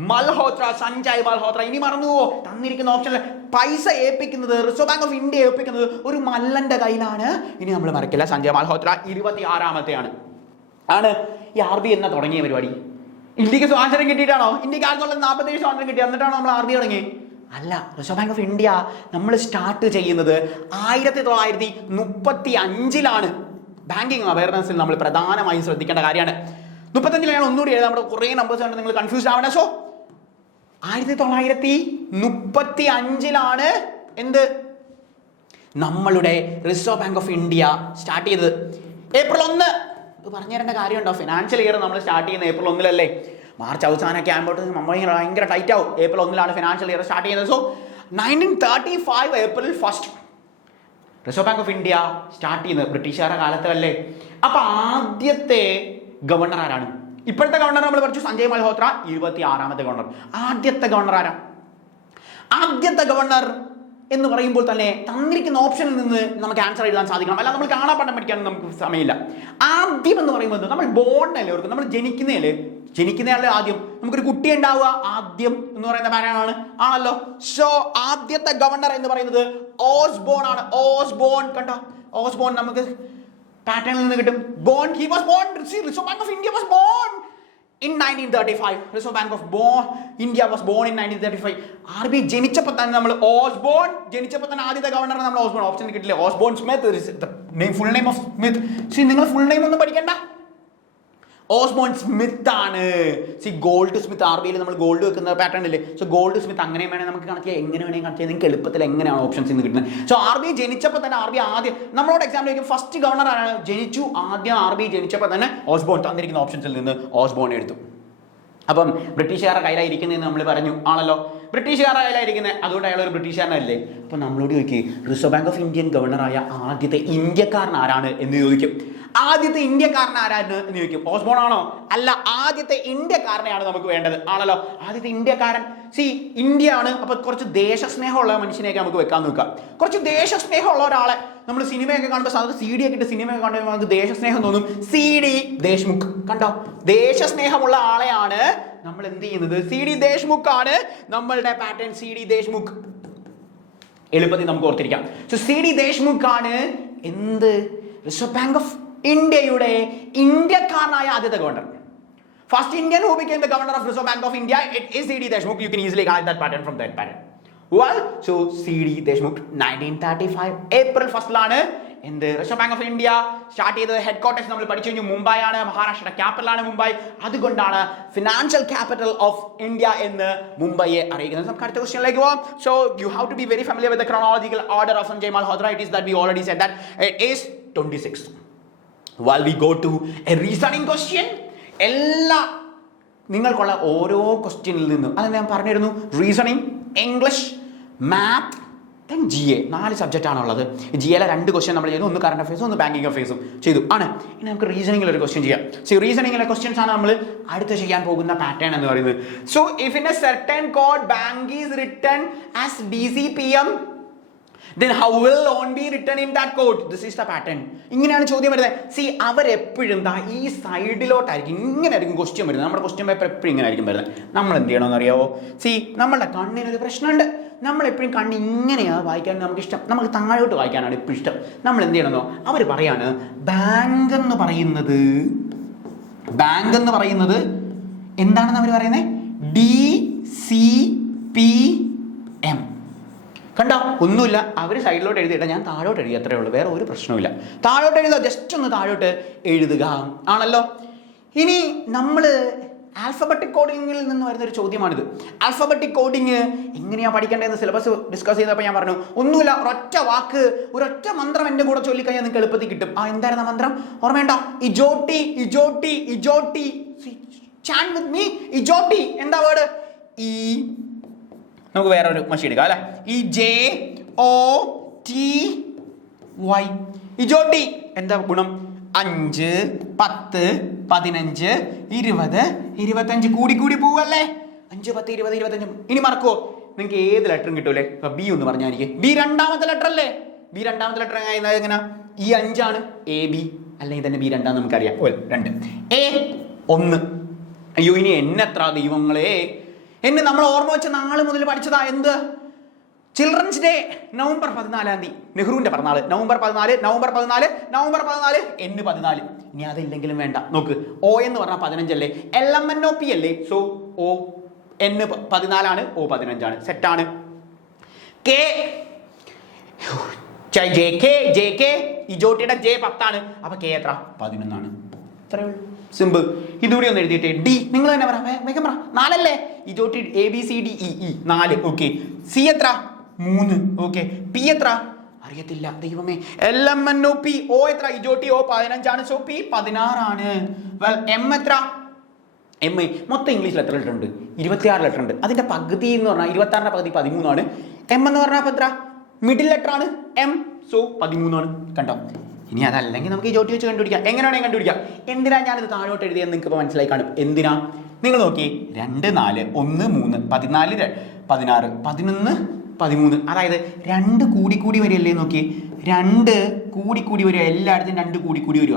മൽഹോത്ര, സഞ്ജയ് മൽഹോത്ര. ഇനി മറന്നുവോ? തന്നിരിക്കുന്ന ഓപ്ഷനിൽ പൈസ ഏൽപ്പിക്കുന്നത്, റിസർവ് ബാങ്ക് ഓഫ് ഇന്ത്യ ഏൽപ്പിക്കുന്നത് ഒരു മല്ലന്റെ കയ്യിലാണ്. ഇനി നമ്മൾ മറക്കില്ല. സഞ്ജയ് മൽഹോത്ര 26ാമത്തെയാണ്. ആണ് ഈ RBI എന്നാ തുടങ്ങിയ പരിപാടി? ഇന്ത്യക്ക് സ്വാതന്ത്ര്യം കിട്ടിയിട്ടാണോ? ഇന്ത്യക്ക് 1947 സ്വാതന്ത്ര്യം കിട്ടി, എന്നിട്ടാണോ നമ്മൾ RBI തുടങ്ങി? അല്ല. റിസർവ് ബാങ്ക് ഓഫ് ഇന്ത്യ നമ്മൾ സ്റ്റാർട്ട് ചെയ്യുന്നത് 1935ലാണ്. ബാങ്കിങ് അവയർനെസ്സിൽ നമ്മൾ പ്രധാനമായും ശ്രദ്ധിക്കേണ്ട കാര്യമാണ്. 35 ഒന്നുകൂടി എഴുതാം. നമ്മുടെ കുറേ നമ്പേഴ്സ് ആണ്, നിങ്ങൾ കൺഫ്യൂസ് ആവണ. സോ 1935ലാണ് എന്ത് നമ്മളുടെ reserve bank of India start ചെയ്തത്. April 1 പറഞ്ഞു തരേണ്ട കാര്യമുണ്ടോ? ഫിനാൻഷ്യൽ ഇയർ നമ്മൾ സ്റ്റാർട്ട് ചെയ്യുന്നത് April 1 മാർച്ച് അവസാനമൊക്കെ ആകുമ്പോൾ നമ്മൾ ഭയങ്കര ടൈറ്റ് ആവും. April 1 ഫിനാൻഷ്യൽ ഇയർ സ്റ്റാർട്ട് ചെയ്യുന്നത്. So 1935 April 1 reserve bank of India start ചെയ്യുന്നത് ബ്രിട്ടീഷുകാരുടെ കാലത്തല്ലേ. അപ്പൊ ആദ്യത്തെ ഗവർണർ ആരാണ്? ഇപ്പോഴത്തെ ഗവർണർ നമ്മൾ പഠിച്ചു സഞ്ജയ് മൽഹോത്ര, 26ാമത്തെ ഗവർണർ. ആദ്യത്തെ ഗവർണർ ആരാ? ആദ്യത്തെ ഗവർണർ എന്ന് പറയുമ്പോൾ തന്നെ തന്നിരിക്കുന്ന ഓപ്ഷനിൽ നിന്ന് നമുക്ക് ആൻസർ എഴുതാൻ സാധിക്കണം. അല്ല നമ്മൾ കാണാപ്പാഠം പഠിക്കാൻ നമുക്ക് സമയമില്ല. ആദ്യം എന്ന് പറയുന്നത് നമ്മൾ ബോർഡിനല്ലേ ഓർക്കും, നമ്മൾ ജനിക്കുന്നതല്ലേ ആദ്യം. നമുക്കൊരു കുട്ടി ഉണ്ടാവുക ആദ്യം എന്ന് പറയുന്ന പാരാണ് ആണല്ലോ. സോ ആദ്യത്തെ ഗവർണർ എന്ന് പറയുന്നത് ഓസ്ബോൺ ആണ്. ഓസ്ബോൺ കണ്ടോ? ഓസ്ബോൺ നമുക്ക് പാറ്റേണിൽ നിന്ന് കിട്ടും. Born, he was born. Reserve bank of India was born in 1935. Reserve bank of India was born in 1935. RBI ജനിച്ചപ്പോൾ തന്നെ നമ്മൾ ഓസ്ബോൺ, ജനിച്ചപ്പോൾ തന്നെ ആദ്യത്തെ ഗവർണർ നമ്മൾ ഓസ്ബോൺ. ഓപ്ഷൻ കിട്ടില്ല. Osborne Smith, full name of Smith. നിങ്ങൾ ഫുൾ നെയിം ഒന്നും പഠിക്കണ്ട. ഓസ്ബോൺ സ്മിത്ത് ആണ്. Gold smith. RBIയിൽ നമ്മൾ ഗോൾഡ് വെക്കുന്ന പാറ്റേൺ ഇല്ലേ? So gold smith. അങ്ങനെ വേണേൽ നമുക്ക് കണക്ട് ചെയ്യാം. എങ്ങനെ വേണമെങ്കിൽ കണക്ട് ചെയ്യാം. നിങ്ങൾക്ക് എളുപ്പത്തിൽ എങ്ങനെയാണ് ഓപ്ഷൻസ് ഇന്ന് കിട്ടുന്നത്. സോ RBI ജനിച്ചപ്പോൾ തന്നെ ആദ്യം നമ്മളോട് എക്സാമിലേക്ക് ഫസ്റ്റ് ഗവർണർ ആണ് ജനിച്ചു. ആദ്യം RBI ജനിച്ചപ്പോൾ തന്നെ ഓസ്ബോൺ തന്നിരിക്കുന്ന ഓപ്ഷൻസിൽ നിന്ന് ഓസ്ബോൺ എടുത്തു. അപ്പം ബ്രിട്ടീഷുകാരുടെ കയ്യിലായിരിക്കുന്നതെന്ന് നമ്മൾ പറഞ്ഞു ആണല്ലോ. ബ്രിട്ടീഷുകാരുടെ കയ്യിലായിരിക്കുന്നത്, അതുകൊണ്ട് അയാൾ ഒരു ബ്രിട്ടീഷുകാരനല്ലേ. അപ്പം നമ്മളോട് ചോദിക്കും റിസർവ് ബാങ്ക് ഓഫ് ഇന്ത്യൻ ഗവർണറായ ആദ്യത്തെ ഇന്ത്യക്കാരൻ ആരാണ് എന്ന് ചോദിക്കും. ആദ്യത്തെ ഇന്ത്യക്കാരൻ ആരാണ് എന്ന് ചോദിക്കും. ഓസ്ബോൺ ആണോ? അല്ല, ആദ്യത്തെ ഇന്ത്യക്കാരനെയാണ് നമുക്ക് വേണ്ടത് ആണല്ലോ. ആദ്യത്തെ ഇന്ത്യക്കാരൻ ഇന്ത്യ ആണ്. അപ്പൊ കുറച്ച് ദേശസ്നേഹമുള്ള മനുഷ്യനെയൊക്കെ നമുക്ക് വെക്കാൻ നോക്കാം. കുറച്ച് ദേശസ്നേഹമുള്ള ഒരാളെ നമ്മൾ സിനിമയൊക്കെ കാണുമ്പോൾ സാധാരണ CD ഒക്കെ ഇട്ട് സിനിമയൊക്കെ കാണുമ്പോൾ നമുക്ക് ദേശസ്നേഹം തോന്നും. CD ദേശ്മുഖ് കണ്ടോ? ദേശസ്നേഹമുള്ള ആളെയാണ് നമ്മൾ എന്ത് ചെയ്യുന്നത്? CD ദേശ്മുഖ് ആണ് നമ്മളുടെ പാറ്റേൺ. CD ദേശ്മുഖ് എളുപ്പത്തിൽ നമുക്ക് ഓർത്തിരിക്കാം. സോ CD ദേശ്മുഖ് ആണ് എന്ത്? റിസർവ് ബാങ്ക് ഓഫ് ഇന്ത്യയുടെ ഇന്ത്യക്കാരനായ ആദ്യത്തെ governor. First Indian who became the governor of Reserve Bank of India, it is CD Deshmukh. You can easily connect that pattern from that pattern. Well, so CD Deshmukh 1935 April 1 in the Reserve Bank of India start ചെയ്തത്. headquarters നമ്മൾ പഠിച്ചു കഴിഞ്ഞു. മുംബൈ ആണ്. Maharashtra capital ആണ് മുംബൈ. അതുകൊണ്ടാണ് financial capital of India എന്ന് മുംബൈയെ അറിയിക്കുന്നത്. നമുക്ക് അടുത്ത ക്വസ്റ്റ്യനിലേക്ക് പോവാം. So you have to be very familiar with the chronological order of Sanjay Malhotra. It is that we already said that it is 26. While we go to a reasoning question, എല്ലാ നിങ്ങൾക്കുള്ള ഓരോ ക്വസ്റ്റ്യനിൽ നിന്നും അത് ഞാൻ പറഞ്ഞിരുന്നു. Reasoning, English, math, then GA 4 സബ്ജക്റ്റാണുള്ളത്. GAയിലെ 2 question നമ്മൾ ചെയ്തു. ഒന്ന് കറണ്ട് അഫയേഴ്സും ഒന്ന് ബാങ്കിങ് അഫയേഴ്സും ചെയ്തു ആണ്. ഇനി നമുക്ക് റീസണിങ്ങിൽ ഒരു ക്വസ്റ്റ്യൻ ചെയ്യാം. സോ റീസണിങ്ങിലെ ക്വസ്റ്റ്യൻസ് ആണ് നമ്മൾ അടുത്ത് ചെയ്യാൻ പോകുന്ന പാറ്റേൺ എന്ന് പറയുന്നത്. So if in A certain code bank is written as DCPM, then how will loan be written in that code? This is the pattern. ഇങ്ങനെയാണ് ചോദ്യം വരുന്നത്. അവരെപ്പോഴും ഈ സൈഡിലോട്ടായിരിക്കും, ഇങ്ങനെയായിരിക്കും ക്വസ്റ്റ്യൻ വരുന്നത്. നമ്മുടെ ക്വസ്റ്റ്യൻ പേപ്പർ എപ്പോഴും ഇങ്ങനെ ആയിരിക്കും വരുന്നത്. നമ്മൾ എന്ത് ചെയ്യണമെന്ന് അറിയാവോ? നമ്മളുടെ കണ്ണിനൊരു പ്രശ്നമുണ്ട്. നമ്മളെപ്പോഴും കണ്ണ് ഇങ്ങനെയാണ് വായിക്കാൻ നമുക്കിഷ്ടം. നമുക്ക് താഴോട്ട് വായിക്കാനാണ് എപ്പോഴും ഇഷ്ടം. നമ്മൾ എന്ത് ചെയ്യണമെന്നോ? അവർ പറയാണ് ബാങ്ക് എന്ന് പറയുന്നത് എന്താണെന്ന് അവർ പറയുന്നത്? DCPM. കണ്ടോ? ഒന്നുമില്ല. അവർ സൈഡിലോട്ട് എഴുതിയിട്ടാ, ഞാൻ താഴോട്ട് എഴുതി, അത്രേ ഉള്ളൂ. വേറെ ഒരു പ്രശ്നവുമില്ല. താഴോട്ട് എഴുതുക, ജസ്റ്റ് ഒന്ന് താഴോട്ട് എഴുതുക ആണല്ലോ. ഇനി നമ്മൾ ആൽഫബറ്റിക് കോഡിങ്ങിൽ നിന്ന് വരുന്ന ഒരു ചോദ്യമാണിത്. ആൽഫബറ്റിക് കോഡിങ് എങ്ങനെയാണ് പഠിക്കേണ്ടതെന്ന് സിലബസ് ഡിസ്കസ് ചെയ്തപ്പോൾ ഞാൻ പറഞ്ഞു, ഒന്നുമില്ല, ഒരൊറ്റ വാക്ക്, ഒരൊറ്റ മന്ത്രം എൻ്റെ കൂടെ ചൊല്ലിക്കഴിഞ്ഞാൽ നിങ്ങൾക്ക് എളുപ്പത്തിൽ കിട്ടും. എന്തായിരുന്നു മന്ത്രം? ഓർമ്മയുണ്ടോ? ഇജോട്ടി ഇജോട്ടി ഇജോട്ടി. ചാൻഡ് വിത്ത് മീ. ഇജോട്ടി എന്താ വേർഡ്? ഈ നമുക്ക് വേറെ ഒരു മഷി എടുക്കാം അല്ലെ. IJOTY. ഇജോട്ടി എന്താ ഗുണം? 5, 10, 15, 20, 25 കൂടി പോവല്ലേ? 5, 10, 20, 25. ഇനി മറക്കുവോ? നിങ്ങൾക്ക് ഏത് ലെറ്ററും കിട്ടൂലേ? ബി ഒന്ന് പറഞ്ഞാൽ എനിക്ക്. ബി രണ്ടാമത്തെ ലെറ്റർ അല്ലേ? ബി രണ്ടാമത്തെ ലെറ്റർ എങ്ങനെ? ഈ 5 ആണ് AB, അല്ലെങ്കിൽ തന്നെ ബി രണ്ടാന്ന് നമുക്കറിയാം. 2. A 1. അയ്യോ, ഇനി എന്നെത്ര ദൈവങ്ങളെ, എന്നെ നമ്മൾ ഓർമ്മ വെച്ച നാള് മുതൽ പഠിച്ചതാ. എന്ത്? ചിൽഡ്രൻസ് ഡേ നവംബർ 14 നെഹ്റുവിന്റെ പിറന്നാള്. November 14 N14. ഇനി അതില്ലെങ്കിലും വേണ്ട. നോക്ക്, O എന്ന് പറഞ്ഞാൽ 15 അല്ലേ? LMNOP അല്ലേ? So O N14 O 15. സെറ്റാണ്. K JK ഇജോട്ടിയുടെ J 10. അപ്പൊ K എത്ര? 11. ഇത്രയേ ഉള്ളൂ. സിമ്പിൾ. ഇതുകൂടി ഒന്ന് എഴുതിയിട്ടേ. D നിങ്ങൾ തന്നെ പറ, വേഗം പറ. 4 അല്ലേ? ഇജോട്ടി ABCDEE 4. ഓക്കെ. C എത്ര? 3. ഓക്കെ. P എത്ര? അറിയത്തില്ല ദൈവമേ. LMNOP O എത്ര? ഇജോട്ടി O 15. So P 16. M എത്ര? M മൊത്തം ഇംഗ്ലീഷിൽ എത്ര ലെറ്റർ ഉണ്ട്? 26 ലെറ്റർ ഉണ്ട്. അതിന്റെ പകുതി എന്ന് പറഞ്ഞാൽ 26ന്റെ പകുതി 13. M എന്ന് പറഞ്ഞാൽ എത്ര? മിഡിൽ ലെറ്റർ ആണ് M. സോ 13. കണ്ടോ? ഇനി അതല്ലെങ്കിൽ നമുക്ക് ഇജോട്ടി വെച്ച് കണ്ടുപിടിക്കാം. എങ്ങനെയാണെങ്കിൽ കണ്ടുപിടിക്കാം. എന്തിനാ ഞാനിത് താഴോട്ട് എഴുതിയെന്ന് നിങ്ങൾക്ക് ഇപ്പോൾ മനസ്സിലായി കാണും. എന്തിനാ? നിങ്ങൾ നോക്കി, 2, 4, 1, 3, 14, 16, 11, 13. അതായത് 2 കൂടി വരികയല്ലേ? നോക്കി, 2 കൂടി വരിക. എല്ലായിടത്തും 2 കൂടി വരിക.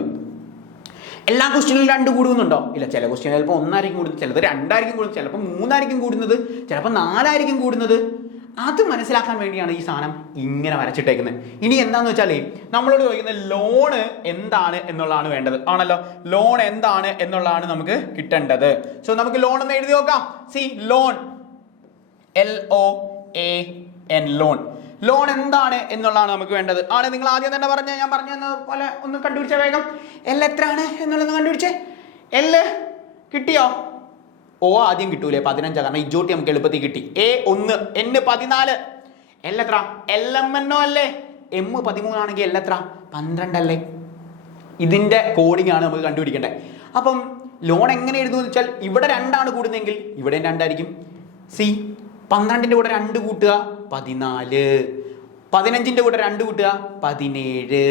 എല്ലാ ക്വസ്റ്റ്യനിലും 2 കൂടുന്നുണ്ടോ? ഇല്ല. ചില ക്വസ്റ്റ്യൻ ചിലപ്പോൾ 1 ആയിരിക്കും കൂടുന്നത്, ചിലത് 2 ആയിരിക്കും കൂടുന്നത്, ചിലപ്പോൾ 3 ആയിരിക്കും കൂടുന്നത്, ചിലപ്പോൾ 4 ആയിരിക്കും കൂടുന്നത്. അത് മനസ്സിലാക്കാൻ വേണ്ടിയാണ് ഈ സാധനം ഇങ്ങനെ വരച്ചിട്ടേക്കുന്നത്. ഇനി എന്താന്ന് വെച്ചാൽ നമ്മളോട് ചോദിക്കുന്നത് ലോണ് എന്താണ് എന്നുള്ളതാണ് വേണ്ടത്. ആണല്ലോ, ലോൺ എന്താണ് എന്നുള്ളതാണ് നമുക്ക് കിട്ടേണ്ടത്. സോ നമുക്ക് ലോൺ എന്ന് എഴുതി നോക്കാം. C loan, LOAN, loan. Loan എന്താണ് എന്നുള്ളതാണ് നമുക്ക് വേണ്ടത്. ആണ് നിങ്ങൾ ആദ്യം തന്നെ ഞാൻ പറഞ്ഞ പോലെ ഒന്ന് കണ്ടുപിടിച്ച വേഗം. L എത്രയാണ് എന്നുള്ളത് കണ്ടുപിടിച്ചേ. L കിട്ടിയോ? O ആദ്യം കിട്ടൂലേ? 15. കാരണം ഇജോട്ടി നമുക്ക് എളുപ്പത്തിൽ കിട്ടി. A 1, N 14. L എത്ര? LMNO അല്ലേ? M 13 ആണെങ്കിൽ L എത്ര? 12 അല്ലേ? ഇതിന്റെ കോഡിംഗ് ആണ് നമുക്ക് കണ്ടുപിടിക്കേണ്ടത്. അപ്പം ലോൺ എങ്ങനെ എഴുതുമെന്ന് വെച്ചാൽ, ഇവിടെ 2 ആണ് കൂടുന്നതെങ്കിൽ ഇവിടെയും 2 ആയിരിക്കും. സി 12ന്റെ കൂടെ 2 കൂട്ടുക 14, 15ന്റെ കൂടെ 2 കൂട്ടുക 17,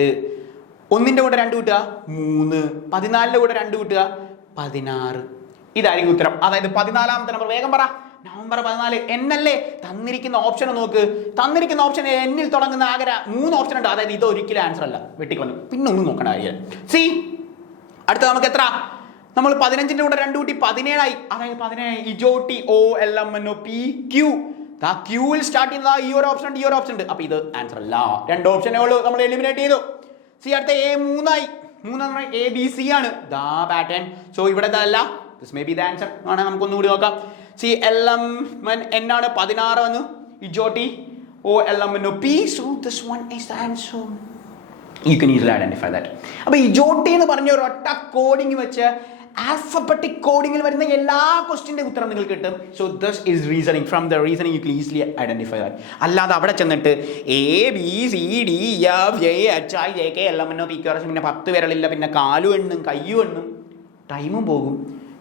1ന്റെ കൂടെ 2 കൂട്ടുക 3, 14ന്റെ കൂടെ 2 കൂട്ടുക 16. ഇതായിരിക്കും ഉത്തരം. അതായത് 14ാമത്തെ നമ്പർ. വേഗം പറ. നവംബർ 14. N അല്ലേ? തന്നിരിക്കുന്ന ഓപ്ഷൻ നോക്ക്. തന്നിരിക്കുന്ന ഓപ്ഷൻ എന്നിൽ തുടങ്ങുന്ന ആകെ 3 ഓപ്ഷൻ ഉണ്ട്. അതായത് ഇത് ഒരിക്കലും ആൻസർ അല്ല, വെട്ടിക്കളഞ്ഞു. പിന്നെ ഒന്നും നോക്കണ്ട കാര്യം. സി അടുത്ത നമുക്ക് എത്ര? നമ്മൾ 15ന്റെ കൂടെ 2 കൂട്ടി 17 ആയി. അതായത് 17 ഇജോട്ടി O LMNOP Q. ക്യൂവിൽ സ്റ്റാർട്ട് ചെയ്യുന്ന ഈ ഒരു ഓപ്ഷൻ ഉണ്ട്, ഈ ഒരു ഓപ്ഷൻ ഉണ്ട്. അപ്പൊ ഇത് ആൻസർ അല്ല. 2 ഓപ്ഷനേ ഉള്ളൂ, നമ്മൾ എലിമിനേറ്റ് ചെയ്തു. സി അടുത്ത A 3 ആയി. 3 ABC ആണ്. ദാ പാറ്റേൺ. സോ ഇവിടെ അല്ല. This may be the answer. ആണ്. നമുക്കൊന്നുകൂടി നോക്കാം. സി LMN ആണ് 16 വന്നു. ഇജോട്ടി O LMNOP. So this one is the answer. You can easily identify that. അപ്പോൾ ഇജോട്ടി എന്ന് പറഞ്ഞ ഒരു ഒറ്റ കോഡിങ് വെച്ച് ആൽഫബറ്റിക് കോഡിങ്ങിൽ വരുന്ന എല്ലാ ക്വസ്റ്റിൻ്റെ ഉത്തരം നിങ്ങൾക്ക് കിട്ടും. So this is reasoning. From the reasoning U can easily identify that. അല്ലാതെ അവിടെ ചെന്നിട്ട് ABCDEFGHIJK LMNOP പിന്നെ 10 വിരലില്ല, പിന്നെ കാലും എണ്ണും കയ്യും എണ്ണും, ടൈമും പോകും,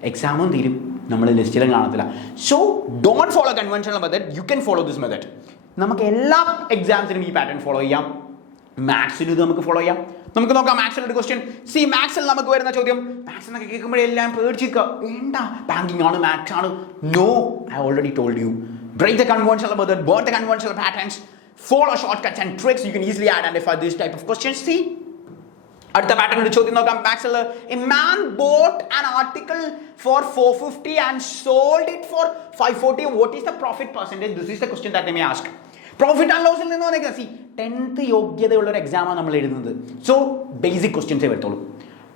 എക്സാമും തീരും, നമ്മൾ ലിസ്റ്റിലും കാണത്തില്ല. So don't follow conventional method, you can follow this method. നമുക്ക് എല്ലാ എക്സാംസിനും ഈ പാറ്റേൺ ഫോളോ ചെയ്യാം. മാത്സിൽ ഇത് നമുക്ക് ഫോളോ ചെയ്യാം. നമുക്ക് നോക്കാം മാത്സിൽ ഒരു ക്വസ്റ്റ്യൻ. സി മാത്സിൽ നമുക്ക് വരുന്ന ചോദ്യം, മാത്സ് എന്നൊക്കെ കേൾക്കുമ്പോഴെല്ലാം പേടിച്ചിരിക്കുക. വേണ്ട, ബാങ്കിങ് ആണ്, മാത്സ് ആണ്. No, I already told you. Break the conventional method, both the conventional patterns, follow shortcuts and tricks. You can easily identify this type of questions. See അടുത്ത pattern ഒരു ചോദ്യം നോക്കാം. മാത്സിൽ a man bought an article for 450 and sold it for 540. What is the profit percentage? This is the question that I may ask. Profit and ലോസിൽ നിന്ന് വന്നേക്കാം. C 10th യോഗ്യതയുള്ള ഒരു എക്സാമാണ് നമ്മൾ എഴുതുന്നത്. സോ ബേസിക് ക്വസ്റ്റ്യൻസേ വരത്തുള്ളൂ.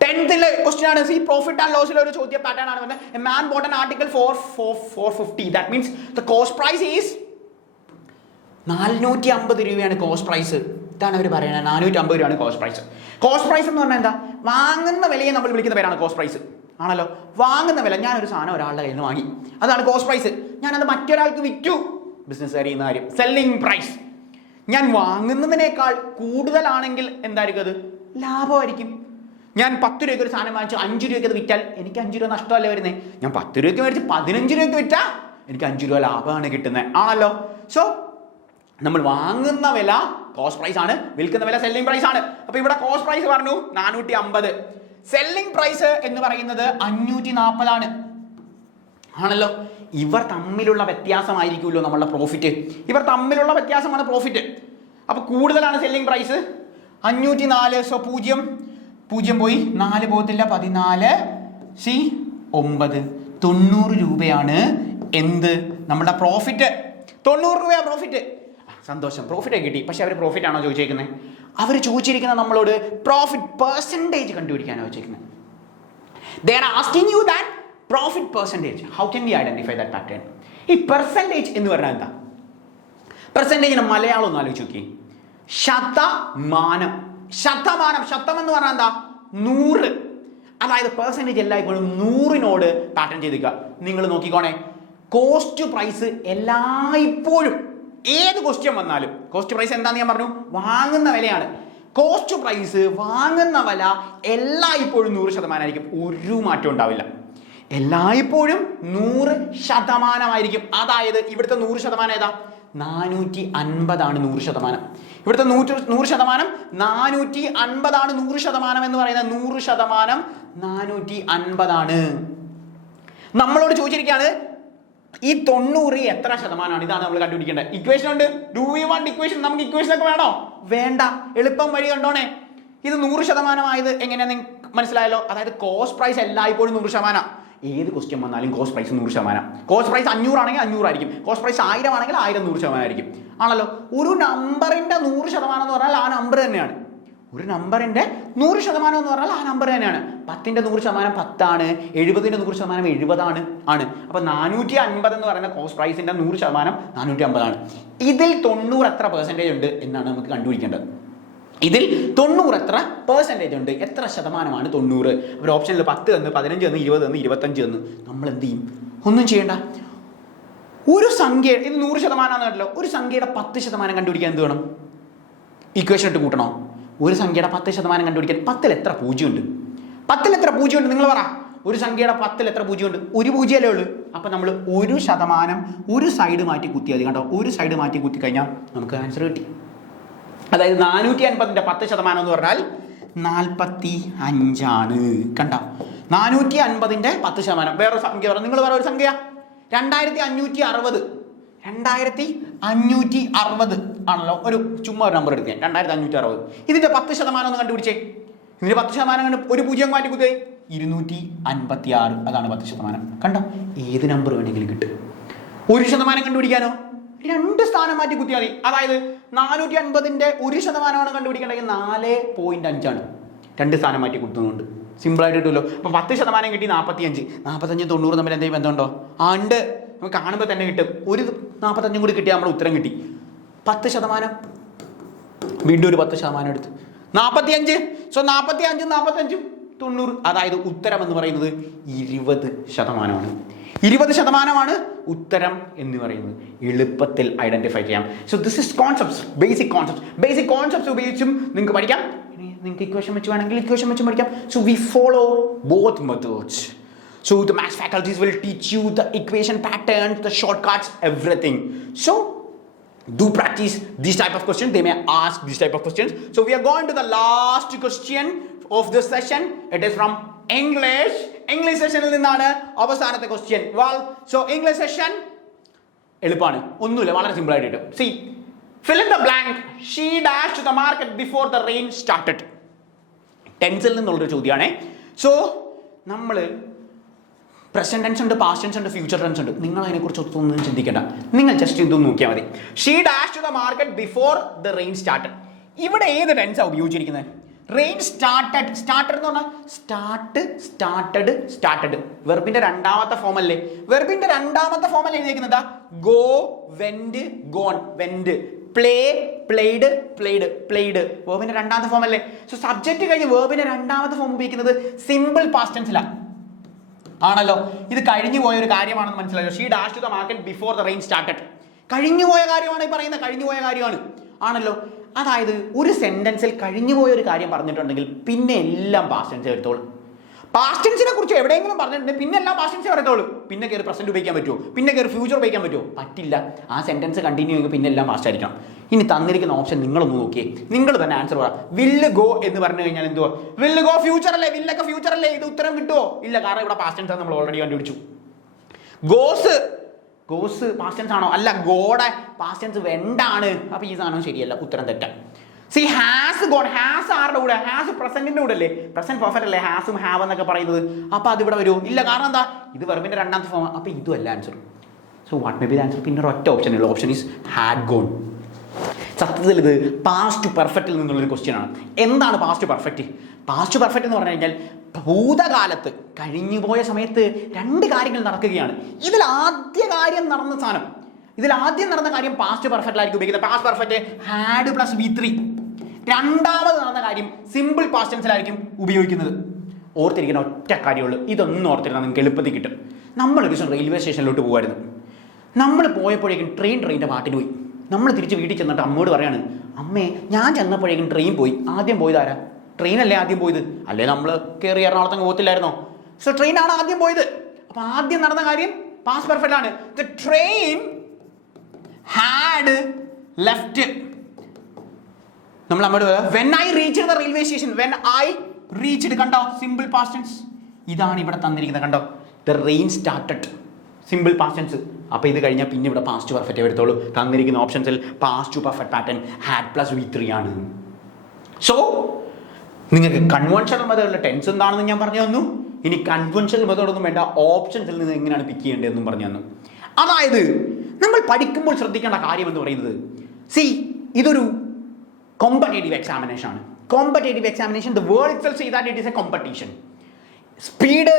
10th ക്വസ്റ്റ്യൻ ആണ്. C profit and ലോസിലെ ഒരു ചോദ്യ പാറ്റേൺ ആണ് വന്നത്. A man bought an article for 450. That means the cost price is 450 രൂപയാണ് കോസ്റ്റ് പ്രൈസ്. ഇതാണ് അവർ പറയുന്നത്. 450 രൂപയാണ് കോസ്റ്റ് പ്രൈസ്. കോസ്റ്റ് പ്രൈസ് എന്ന് പറഞ്ഞാൽ എന്താ? വാങ്ങുന്ന വിലയെ നമ്മൾ വിളിക്കുന്ന പേരാണ് കോസ്റ്റ് പ്രൈസ്. ആണല്ലോ. വാങ്ങുന്ന വില, ഞാനൊരു സാധനം ഒരാളുടെ കയ്യിൽ നിന്ന് വാങ്ങി, അതാണ് കോസ്റ്റ് പ്രൈസ്. ഞാനത് മറ്റൊരാൾക്ക് വിറ്റു, ബിസിനസ് ചെയ്യുന്ന കാര്യം സെല്ലിംഗ് പ്രൈസ്. ഞാൻ വാങ്ങുന്നതിനേക്കാൾ കൂടുതലാണെങ്കിൽ എന്തായിരിക്കും? അത് ലാഭമായിരിക്കും. ഞാൻ 10 രൂപയ്ക്ക് ഒരു സാധനം വാങ്ങിച്ചു 5 രൂപയ്ക്ക് അത് വിറ്റാൽ എനിക്ക് 5 രൂപ നഷ്ടമല്ലേ വരുന്നത്? ഞാൻ 10 രൂപയ്ക്ക് മേടിച്ച് 15 രൂപയ്ക്ക് വിറ്റാൽ എനിക്ക് 5 രൂപ ലാഭമാണ് കിട്ടുന്നത്, ആണല്ലോ. സോ നമ്മൾ വാങ്ങുന്ന വില കോസ്റ്റ് പ്രൈസ് ആണ്, വിൽക്കുന്ന വില സെല്ലിംഗ് പ്രൈസ് ആണ്. അപ്പൊ ഇവിടെ കോസ്റ്റ് പ്രൈസ് പറഞ്ഞു 450, സെല്ലിംഗ് പ്രൈസ് എന്ന് പറയുന്നത് 540 ആണ്, ആണല്ലോ. ഇവർ തമ്മിലുള്ള വ്യത്യാസമായിരിക്കുമല്ലോ നമ്മളുടെ പ്രോഫിറ്റ്, ഇവർ തമ്മിലുള്ള വ്യത്യാസമാണ് പ്രോഫിറ്റ്. അപ്പൊ കൂടുതലാണ് സെല്ലിംഗ് പ്രൈസ് 504. സോ 0 പോയി 4 പോകത്തില്ല, 14 സി 9, 90 രൂപയാണ് എന്ത് നമ്മുടെ പ്രോഫിറ്റ്. 90 രൂപയാണ് പ്രോഫിറ്റ്. സന്തോഷം, പ്രോഫിറ്റ് കിട്ടി. പക്ഷെ അവർ പ്രോഫിറ്റ് ആണോ ചോദിച്ചേക്കുന്നത്? അവർ ചോദിച്ചിരിക്കുന്നത് നമ്മളോട് പ്രോഫിറ്റ് പെർസെൻറ്റേജ് കണ്ടുപിടിക്കാനോ ചോദിക്കുന്നത്. They are asking you that profit percentage. How can we identify that pattern? ഈ പെർസെൻറ്റേജ് എന്ന് പറഞ്ഞാൽ എന്താ? പെർസെൻറ്റേജിന് മലയാളം ഒന്ന് ആലോചിച്ച് നോക്കി. ശതമാനം. ശതം എന്ന് പറഞ്ഞാൽ എന്താ? 100. അതായത് പെർസെൻറ്റേജ് എല്ലായ്പ്പോഴും 100നോട് പാറ്റേൺ ചെയ്തിരിക്കുക. നിങ്ങൾ നോക്കിക്കോണേ, കോസ്റ്റ് പ്രൈസ് എല്ലായ്പ്പോഴും ഏത് ക്വസ്റ്റ്യൻ വന്നാലും, കോസ്റ്റ് പ്രൈസ് എന്താന്ന് ഞാൻ പറഞ്ഞു, വാങ്ങുന്ന വിലയാണ്. കോസ്റ്റ് പ്രൈസ് വാങ്ങുന്ന വില എല്ലായ്പ്പോഴും 100% ആയിരിക്കും, ഒരു മാറ്റം ഉണ്ടാവില്ല. എല്ലായ്പ്പോഴും 100% അതായത് ഇവിടുത്തെ 100% ഏതാ? 450 ആണ് 100%. ഇവിടുത്തെ 100% 450 ആണ് 100% എന്ന് പറയുന്നത്. 100% 450 ആണ്. നമ്മളോട് ചോദിച്ചിരിക്കുകയാണ് ഈ 90 എത്ര ശതമാനമാണ്? ഇതാണ് നമ്മൾ കണ്ടുപിടിക്കേണ്ടത്. ഇക്വേഷൻ ഉണ്ട്. Do we want equation? നമുക്ക് ഇക്വേഷൻ ഒക്കെ വേണോ? വേണ്ട. എളുപ്പം വഴി കണ്ടോണേ. ഇത് 100% ആയത് എങ്ങനെയാന്ന് മനസ്സിലായല്ലോ. അതായത് കോസ്റ്റ് പ്രൈസ് എല്ലായ്പ്പോഴും 100%. ഏത് ക്വസ്റ്റ്യൻ വന്നാലും കോസ്റ്റ് പ്രൈസ് 100%. കോസ്റ്റ് പ്രൈസ് 500 ആണെങ്കിൽ 500 ആയിരിക്കും. കോസ്റ്റ് പ്രൈസ് 1000 ആണെങ്കിൽ 1000 100% ആയിരിക്കും, ആണല്ലോ. ഒരു നമ്പറിന്റെ 100% എന്ന് പറഞ്ഞാൽ ആ നമ്പർ തന്നെയാണ്. ഒരു നമ്പറിന്റെ 100% എന്ന് പറഞ്ഞാൽ ആ നമ്പർ തന്നെയാണ്. 10ന്റെ 100% 10 ആണ്, 70ന്റെ 100% 70 ആണ്. അപ്പൊ 450 എന്ന് പറയുന്ന കോസ്റ്റ് പ്രൈസിന്റെ 100% 450 ആണ്. ഇതിൽ 90 എത്ര പെർസെൻറ്റേജ് ഉണ്ട് എന്നാണ് നമുക്ക് കണ്ടുപിടിക്കേണ്ടത്. ഇതിൽ 90 എത്ര പെർസെൻറ്റേജ് ഉണ്ട്, എത്ര ശതമാനമാണ് 90? ഒരു ഓപ്ഷനിൽ 10 എന്ന്, 15 എന്ന്, 20 എന്ന്, 25 എന്ന്. നമ്മൾ എന്ത് ചെയ്യും? ഒന്നും ചെയ്യണ്ട. ഒരു സംഖ്യ, ഇത് 100% കേട്ടല്ലോ, ഒരു സംഖ്യയുടെ 10% കണ്ടുപിടിക്കാൻ എന്ത് വേണം? ഇക്വേഷൻ ഇട്ട് കൂട്ടണോ? ഒരു സംഖ്യയുടെ 10% കണ്ടുപിടിക്കാൻ 10ൽ എത്ര 0 ഉണ്ട്? 10ൽ എത്ര 0 ഉണ്ട്? നിങ്ങൾ പറ. ഒരു സംഖ്യയുടെ 10ൽ എത്ര 0 ഉണ്ട്? ഒരു 0 അല്ലേ ഉള്ളൂ. അപ്പൊ നമ്മൾ 1% ഒരു സൈഡ് മാറ്റി കുത്തിയാൽ കണ്ടോ, ഒരു സൈഡ് മാറ്റി കുത്തി കഴിഞ്ഞാൽ നമുക്ക് ആൻസർ കിട്ടി. അതായത് 450ന്റെ 10% എന്ന് പറഞ്ഞാൽ 45 ആണ്. കണ്ടോ, 450ന്റെ 10%. വേറൊരു സംഖ്യ പറഞ്ഞു, നിങ്ങൾ വേറെ ഒരു സംഖ്യ 2560. 2560 ആണല്ലോ. ഒരു ചുമ്മാ ഒരു നമ്പർ എടുക്കുക, 2560. ഇതിന്റെ 10% ഒന്ന് കണ്ടുപിടിച്ചേ. ഇതിന്റെ 10% കണ്ട് ഒരു 0 മാറ്റി കുത്തേ 256. അതാണ് 10%. കണ്ടോ, ഏത് നമ്പർ വേണമെങ്കിലും കിട്ടും. 1% കണ്ടുപിടിക്കാനോ 2 സ്ഥാനം മാറ്റി കുത്തിയാൽ മതി. അതായത് 450ന്റെ 1% കണ്ടുപിടിക്കേണ്ടെങ്കിൽ 4.5 ആണ്. 2 സ്ഥാനം മാറ്റി കുത്തുന്നുണ്ട്. സിമ്പിൾ ആയിട്ട് കിട്ടുമല്ലോ. അപ്പൊ 10% കിട്ടി 45. 45 90 തമ്മിൽ എന്തെങ്കിലും ബന്ധമുണ്ടോ? ഉണ്ട്. നമുക്ക് കാണുമ്പോൾ തന്നെ കിട്ടും. ഒരു 45 കൂടി കിട്ടിയാൽ നമ്മുടെ ഉത്തരം കിട്ടി. 10%, വീണ്ടും ഒരു 10% എടുത്ത് 45. സോ 45 90. അതായത് ഉത്തരം എന്ന് പറയുന്നത് 20%. 20% ഉത്തരം എന്ന് പറയുന്നത്. എളുപ്പത്തിൽ ഐഡന്റിഫൈ ചെയ്യാം. So this is concepts, basic concepts ഉപയോഗിച്ചും നിങ്ങൾക്ക് പഠിക്കാം. നിങ്ങൾക്ക് ഇക്വേഷൻ വെച്ച് വേണമെങ്കിൽ ഇക്വേഷൻ വെച്ചും പഠിക്കാം. So we follow both methods. So the maths faculties will teach you the equation patterns, the shortcuts, everything. So do practice these type of questions. They may ask these type of questions. So we are going to the last question of this session. It is from English സെഷനിൽ നിന്നാണ് അവസാനത്തെ question. So English session എളുപ്പമാണ്, ഒന്നുമില്ല, വളരെ simple ആയിട്ട് കിട്ടും. See, fill in the blank. She dashed to the market before the rain started. ടെൻസിൽ നിന്നുള്ളൊരു ചോദ്യമാണേ. So നമ്മൾ പ്രസന്റ് ടെൻസ് ഉണ്ട്, പാസ്റ്റ് ടെൻസ് ഉണ്ട്, ഫ്യൂച്ചർ ടെൻസ് ഉണ്ട്. നിങ്ങൾ അതിനെക്കുറിച്ച് ഒന്നും ചിന്തിക്കേണ്ട. നിങ്ങൾ ജസ്റ്റ് ഇതൊന്നും നോക്കിയാൽ മതി. She dash to the market before the rain started. ഇവിടെ ഏത് ടെൻസാണ് ഉപയോഗിച്ചിരിക്കുന്നത്? Rain started. സ്റ്റാർട്ടഡ് എന്ന് പറഞ്ഞാൽ സ്റ്റാർട്ടഡ് വെർബിന്റെ രണ്ടാമത്തെ ഫോം അല്ലേ? വെർബിന്റെ രണ്ടാമത്തെ ഫോം അല്ലേ എഴുതിയിരിക്കുന്നത്? Go, went, gone, went. Play, played, played. വെർബിന്റെ രണ്ടാമത്തെ ഫോം അല്ലേ? സോ സബ്ജക്റ്റ് കഴിഞ്ഞ് വെർബിന്റെ രണ്ടാമത്തെ ഫോം ഉപയോഗിക്കുന്നത് സിമ്പിൾ പാസ്റ്റ് ടെൻസിലാണ്. ആണല്ലോ. ഇത് കഴിഞ്ഞു പോയ ഒരു കാര്യമാണെന്ന് മനസ്സിലായോ. She dash to the market before the rain started. കഴിഞ്ഞു പോയ കാര്യമാണ് ഈ പറയുന്നത്, കഴിഞ്ഞു പോയ കാര്യമാണ്. ആണല്ലോ. അതായത് ഒരു സെന്റൻസിൽ കഴിഞ്ഞു പോയ ഒരു കാര്യം പറഞ്ഞിട്ടുണ്ടെങ്കിൽ പിന്നെ എല്ലാം പാസ്റ്റ് ടെൻസ് എടുത്തോളും. പാസ്റ്റ് ടെൻസിനെ കുറിച്ച് എവിടെയെങ്കിലും പറഞ്ഞിട്ടുണ്ടെങ്കിൽ പിന്നെ എല്ലാം പാസ്റ്റ് ടെൻസ് എടുത്തോളും. പിന്നെ കയറി പ്രസന്റ് ഉപയോഗിക്കാൻ പറ്റുമോ, പിന്നെ കയറി ഫ്യൂച്ചർ ഉപയോഗിക്കാൻ പറ്റുമോ? പറ്റില്ല. ആ സെന്റൻസ് കണ്ടിന്യൂ ചെയ്യുമ്പോൾ പിന്നെ എല്ലാം പാസ്റ്റ് ആയിരിക്കണം. ഇനി തന്നിരിക്കുന്ന ഓപ്ഷൻ നിങ്ങളൊന്ന് നോക്കിയേ, നിങ്ങൾ തന്നെ ആൻസർ പറ. വില്ല് ഗോ എന്ന് പറഞ്ഞു കഴിഞ്ഞാൽ എന്തുവാ? വില്ല് ഗോ ഫ്യൂച്ചർ അല്ലേ, വില്ലൊക്കെ ഫ്യൂച്ചർ അല്ലേ? ഇത് ഉത്തരം കിട്ടുമോ? ഇല്ല, കാരണം ഇവിടെ പാസ്റ്റ് ടെൻസ് നമ്മൾ ഓൾറെഡി കണ്ടുപിടിച്ചു. ഗോസ് പാസ്റ്റ് ടെൻസ് ആണോ? അല്ല, ഗോഡ് പാസ്റ്റ് ടെൻസ് വെണ്ടാണ്. അപ്പൊ ഈ സാധനം ശരിയല്ല, ഉത്തരം തെറ്റാണ്. സി ഹാസ് ഗോൺ, ഹാസ് ആരുടെ കൂടെ? ഹാസ് പ്രസന്റിന്റെ കൂടെ അല്ലേ, പ്രസന്റ് പെർഫെക്റ്റ് അല്ലേ ഹാസും ഹാവ് എന്നൊക്കെ പറയുന്നത്. അപ്പൊ അതിവിടെ വരുമോ? ഇല്ല, കാരണം എന്താ? ഇത് വെർബിന്റെ രണ്ടാമത്തെ ഫോം. അപ്പൊ ഇതും അല്ല answer. So what may be the answer? പിന്നെ ഒറ്റ ഓപ്ഷൻ ഉള്ളൂ. Option is had gone. സത്യത്തിൽ ഇത് പാസ്റ്റ് പെർഫെക്റ്റിൽ നിന്നുള്ളൊരു ക്വസ്റ്റ്യൻ ആണ്. എന്താണ് പാസ്റ്റ് പെർഫെക്റ്റ്? പാസ്റ്റ് പെർഫെക്റ്റ് എന്ന് പറഞ്ഞു കഴിഞ്ഞാൽ ഭൂതകാലത്ത് കഴിഞ്ഞുപോയ സമയത്ത് രണ്ട് കാര്യങ്ങൾ നടക്കുകയാണ്. ഇതിൽ ആദ്യ കാര്യം നടന്ന സാധനം, ഇതിൽ ആദ്യം നടന്ന കാര്യം പാസ്റ്റ് പെർഫെക്റ്റിലായിരിക്കും ഉപയോഗിക്കുന്നത്. Past perfect had plus V3. രണ്ടാമത് നടന്ന കാര്യം സിമ്പിൾ പാസ്റ്റ് ടെൻസിലായിരിക്കും ഉപയോഗിക്കുന്നത്. ഓർത്തിരിക്കുന്ന ഒറ്റ കാര്യമുള്ളൂ, ഇതൊന്നും ഓർത്തിരുന്നാൽ നിങ്ങൾക്ക് എളുപ്പത്തിൽ കിട്ടും. നമ്മൾ ഒരു ദിവസം റെയിൽവേ സ്റ്റേഷനിലോട്ട് പോകുമായിരുന്നു. നമ്മൾ പോയപ്പോഴേക്കും ട്രെയിനിൻ്റെ പാട്ടിന് പോയി. നമ്മൾ തിരിച്ച് വീട്ടിൽ ചെന്നിട്ട് അമ്മയോട് പറയാണ്, അമ്മേ ഞാൻ ചെന്നപ്പോഴേക്കും ട്രെയിൻ പോയി. ആദ്യം പോയത് ആരാ? ട്രെയിനല്ലേ ആദ്യം പോയത്? അല്ലേ നമ്മൾ കയറി എറണാകുളത്തങ്ങ് പോകത്തില്ലായിരുന്നോ? സോ ട്രെയിനാണ് ആദ്യം പോയത്. അപ്പോൾ ആദ്യം നടന്ന കാര്യം പാസ്റ്റ് പെർഫെക്റ്റ് ആണ്. The train had left. നമ്മൾ അമ്മയോട് when I reached the railway station, when I reached. കണ്ടോ, സിമ്പിൾ പാസ്റ്റ് ടെൻസ്. ഇതാണ് ഇവിടെ തന്നിരിക്കുന്നത്. കണ്ടോ, the rain started, simple past tense. അപ്പോൾ ഇത് കഴിഞ്ഞാൽ പിന്നെ ഇവിടെ പാസ്റ്റ് പെർഫെക്റ്റ് എടുത്തോളൂ. തന്നിരിക്കുന്ന ഓപ്ഷൻസിൽ past to perfect pattern had plus V3 ആണ്. സോ നിങ്ങൾക്ക് കൺവെൻഷണൽ മെത്തേഡിലെ ടെൻസ് എന്താണെന്ന് ഞാൻ പറഞ്ഞു തന്നു. ഇനി കൺവെൻഷണൽ മെത്തേഡൊന്നും വേണ്ട, ഓപ്ഷൻസിൽ നിന്ന് എങ്ങനെയാണ് പിക്ക് ചെയ്യേണ്ടതെന്നും പറഞ്ഞു തന്നു. അതായത് നമ്മൾ പഠിക്കുമ്പോൾ ശ്രദ്ധിക്കേണ്ട കാര്യം എന്ന് പറയുന്നത്, ഇതൊരു കോമ്പറ്റേറ്റീവ് എക്സാമിനേഷൻ ആണ്. Competitive examination, the word itself say that it is A competition. Speed,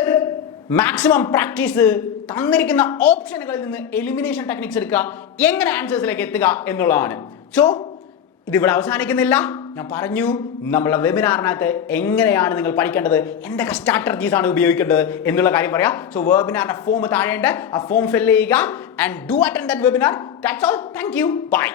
maximum practice, തന്നിരിക്കുന്ന ഓപ്ഷനുകളിൽ നിന്ന് എലിമിനേഷൻ ടെക്നിക്സ് എടുക്കുക, എങ്ങനെ ആൻസേഴ്സിലേക്ക് എത്തുക എന്നുള്ളതാണ്. സോ ഇതിവിടെ അവസാനിക്കുന്നില്ല. ഞാൻ പറഞ്ഞു നമ്മളെ വെബിനാറിനകത്ത് എങ്ങനെയാണ് നിങ്ങൾ പഠിക്കേണ്ടത്, എന്തൊക്കെ സ്ട്രാറ്റജീസ് ആണ് ഉപയോഗിക്കേണ്ടത് എന്നുള്ള കാര്യം പറയാം. സോ വെബിനാറിന്റെ ഫോം താഴെയുണ്ട്, ആ ഫോം ഫിൽ ചെയ്യുക and do attend that webinar. That's all. Thank you. By.